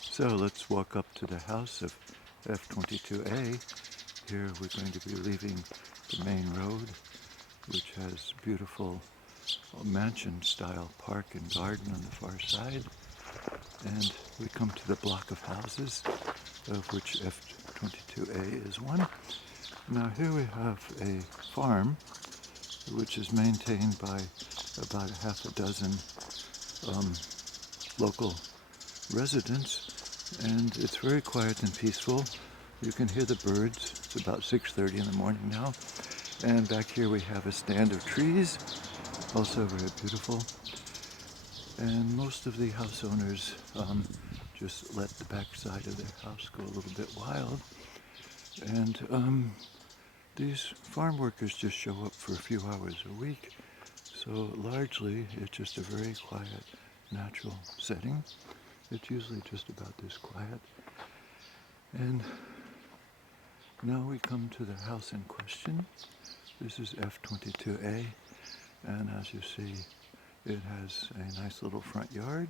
So let's walk up to the house of F22A. Here we're going to be leaving the main road, which has beautiful mansion-style park and garden on the far side. And we come to the block of houses, of which F22A is one. Now here we have a farm, which is maintained by about half a dozen local residents, and it's very quiet and peaceful. You can hear the birds. It's about 6:30 in the morning now. And back here we have a stand of trees, also very beautiful. And most of the house owners just let the back side of their house go a little bit wild. And these farm workers just show up for a few hours a week. So largely it's just a very quiet, natural setting. It's usually just about this quiet. And now we come to the house in question. This is F22A, and as you see, it has a nice little front yard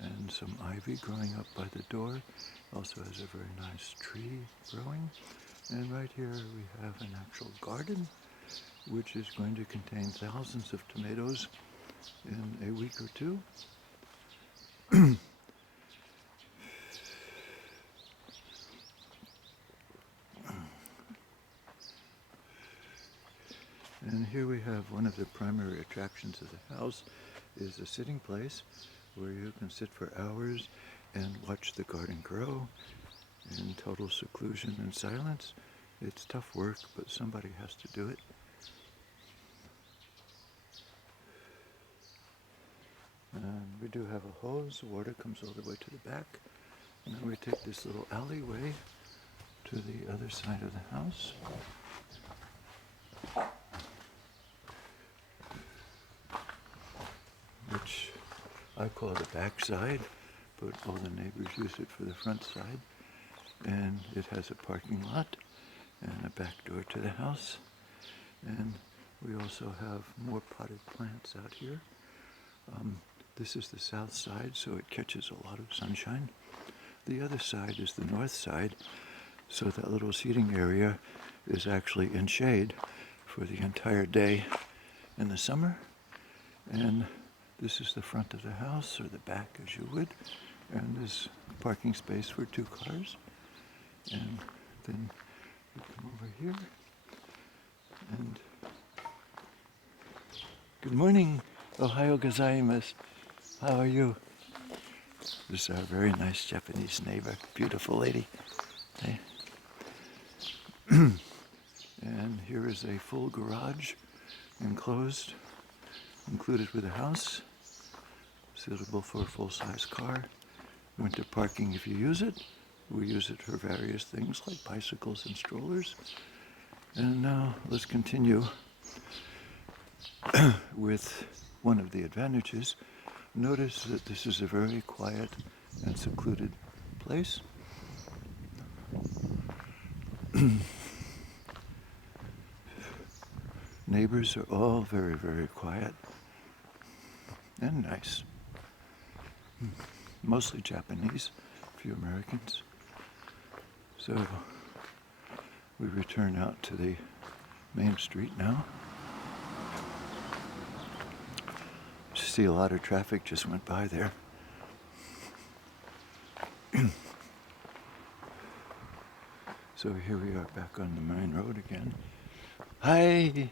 and some ivy growing up by the door. Also has a very nice tree growing. And right here we have an actual garden, which is going to contain thousands of tomatoes in a week or two. And here we have one of the primary attractions of the house is a sitting place where you can sit for hours and watch the garden grow in total seclusion and silence. It's tough work, but somebody has to do it. And we do have a hose. The water comes all the way to the back. And then we take this little alleyway to the other side of the house. Which I call the back side, but all the neighbors use it for the front side. And it has a parking lot and a back door to the house. And we also have more potted plants out here. This is the south side, so it catches a lot of sunshine. The other side is the north side, so that little seating area is actually in shade for the entire day in the summer. And this is the front of the house, or the back as you would, and there's parking space for 2 cars. And then we come over here, and good morning, Ohayo gozaimasu. How are you? This is our very nice Japanese neighbor, beautiful lady. Hey. And here is a full garage, enclosed, included with a house, suitable for a full-size car. Winter parking if you use it. We use it for various things like bicycles and strollers. And now let's continue with one of the advantages. Notice that this is a very quiet and secluded place. Neighbors are all very, very quiet and nice. Mostly Japanese, a few Americans. So we return out to the main street now. See a lot of traffic just went by there. So here we are back on the main road again. Hi,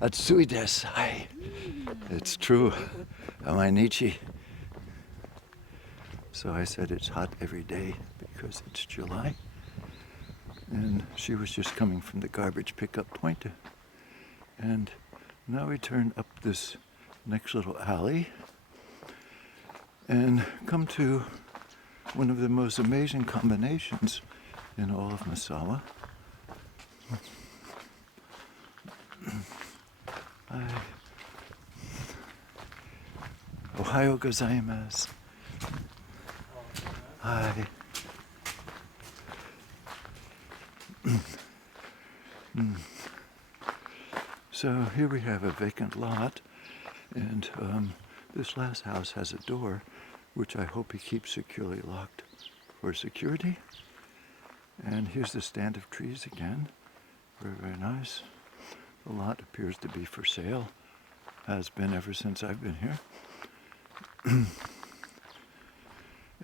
atsui desu. Hi, it's true. Amainichi. So I said it's hot every day because it's July. And she was just coming from the garbage pickup point. And now we turn up this next little alley and come to one of the most amazing combinations in all of Misawa. Ohayo gozaimasu. Hi. So here we have a vacant lot, and this last house has a door, which I hope he keeps securely locked for security. And here's the stand of trees again. Very, very nice. The lot appears to be for sale. Has been ever since I've been here.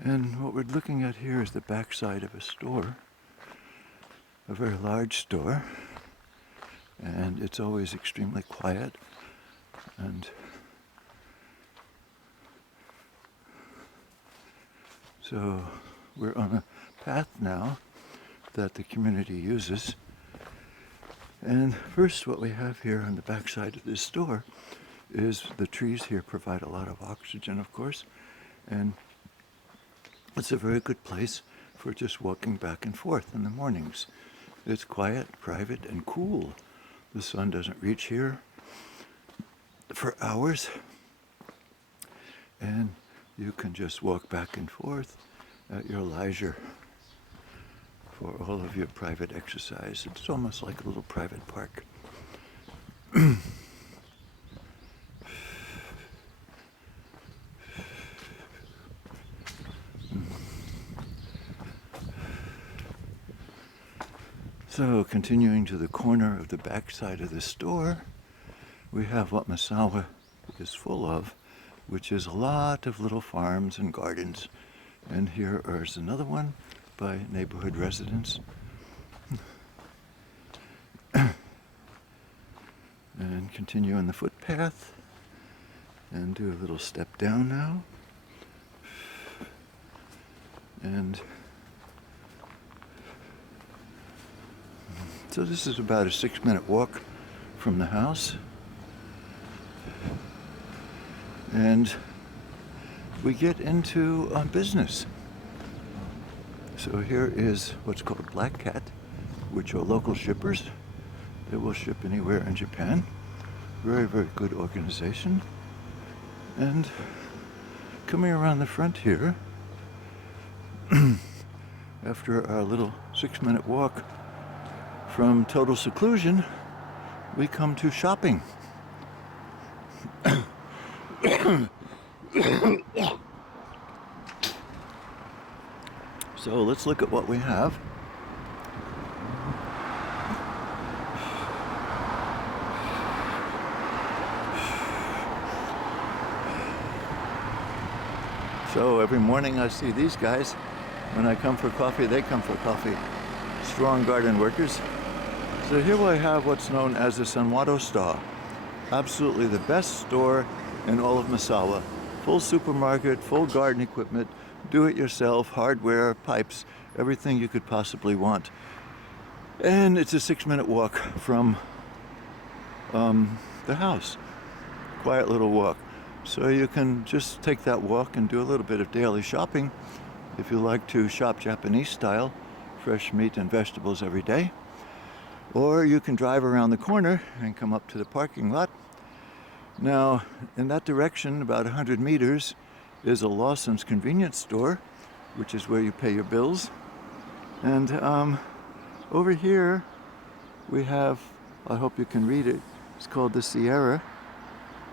And what we're looking at here is the backside of a store. A very large store. And it's always extremely quiet. And so we're on a path now that the community uses. And first, what we have here on the backside of this store is the trees here provide a lot of oxygen, of course, and it's a very good place for just walking back and forth in the mornings. It's quiet, private, and cool. The sun doesn't reach here for hours, and you can just walk back and forth at your leisure for all of your private exercise. It's almost like a little private park. So continuing to the corner of the back side of the store, we have what Misawa is full of, which is a lot of little farms and gardens. And here is another one by neighborhood residents. And continue on the footpath and do a little step down now. And so this is about a 6-minute walk from the house. And we get into business. So here is what's called Black Cat, which are local shippers. They will ship anywhere in Japan. Very, very good organization. And coming around the front here, after our little 6-minute walk from total seclusion, we come to shopping. So let's look at what we have. So every morning I see these guys. When I come for coffee, they come for coffee. Strong garden workers. So here we have what's known as the Sanwado Store. Absolutely the best store in all of Misawa. Full supermarket, full garden equipment, do-it-yourself, hardware, pipes, everything you could possibly want. And it's a 6-minute walk from the house. Quiet little walk. So you can just take that walk and do a little bit of daily shopping if you like to shop Japanese style, fresh meat and vegetables every day. Or you can drive around the corner and come up to the parking lot. Now, in that direction, about 100 meters, is a Lawson's convenience store, which is where you pay your bills. And over here, we have, I hope you can read it, it's called the Sierra.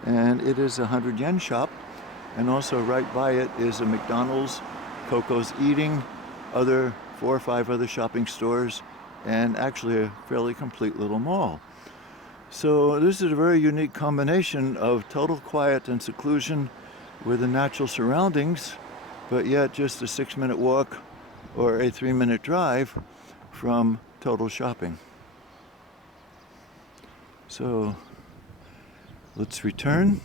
And it is a 100 yen shop. And also right by it is a McDonald's, Coco's Eating, other 4 or 5 other shopping stores, and actually a fairly complete little mall. So this is a very unique combination of total quiet and seclusion with the natural surroundings, but yet just a 6-minute walk or a 3-minute drive from total shopping. So let's return.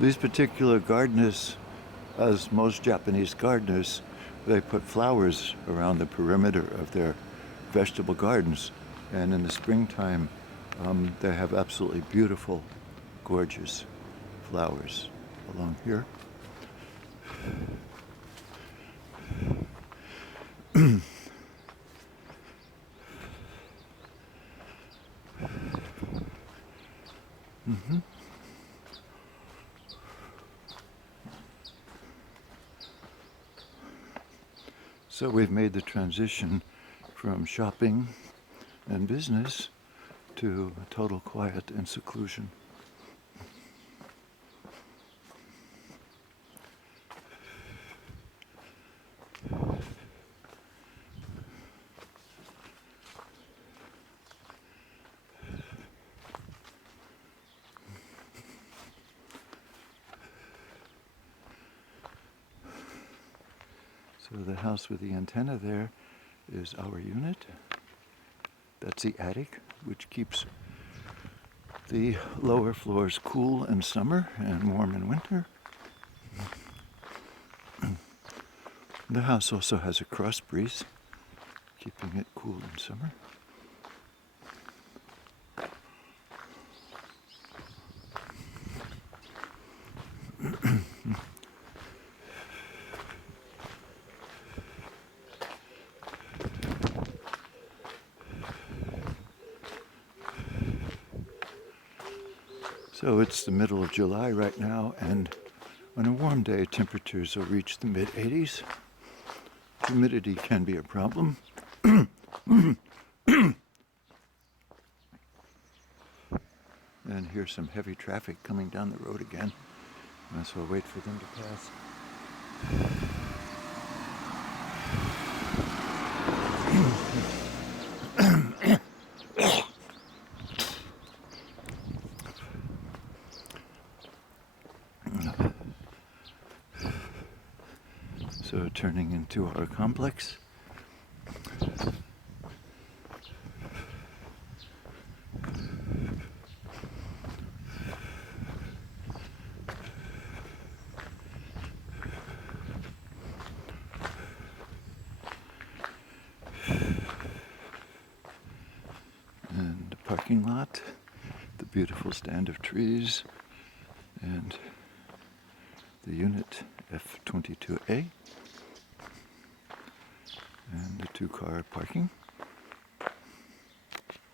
These particular gardeners, as most Japanese gardeners, they put flowers around the perimeter of their vegetable gardens. And in the springtime, They have absolutely beautiful, gorgeous flowers along here. So we've made the transition from shopping and business to total quiet and seclusion. So the house with the antenna there is our unit. That's the attic, which keeps the lower floors cool in summer and warm in winter. The house also has a cross breeze, keeping it cool in summer. So it's the middle of July right now, and on a warm day, temperatures will reach the mid-80s. Humidity can be a problem. And here's some heavy traffic coming down the road again. So I'll wait for them to pass. So turning into our complex. And the parking lot, the beautiful stand of trees, and the unit F22A, and the 2-car parking.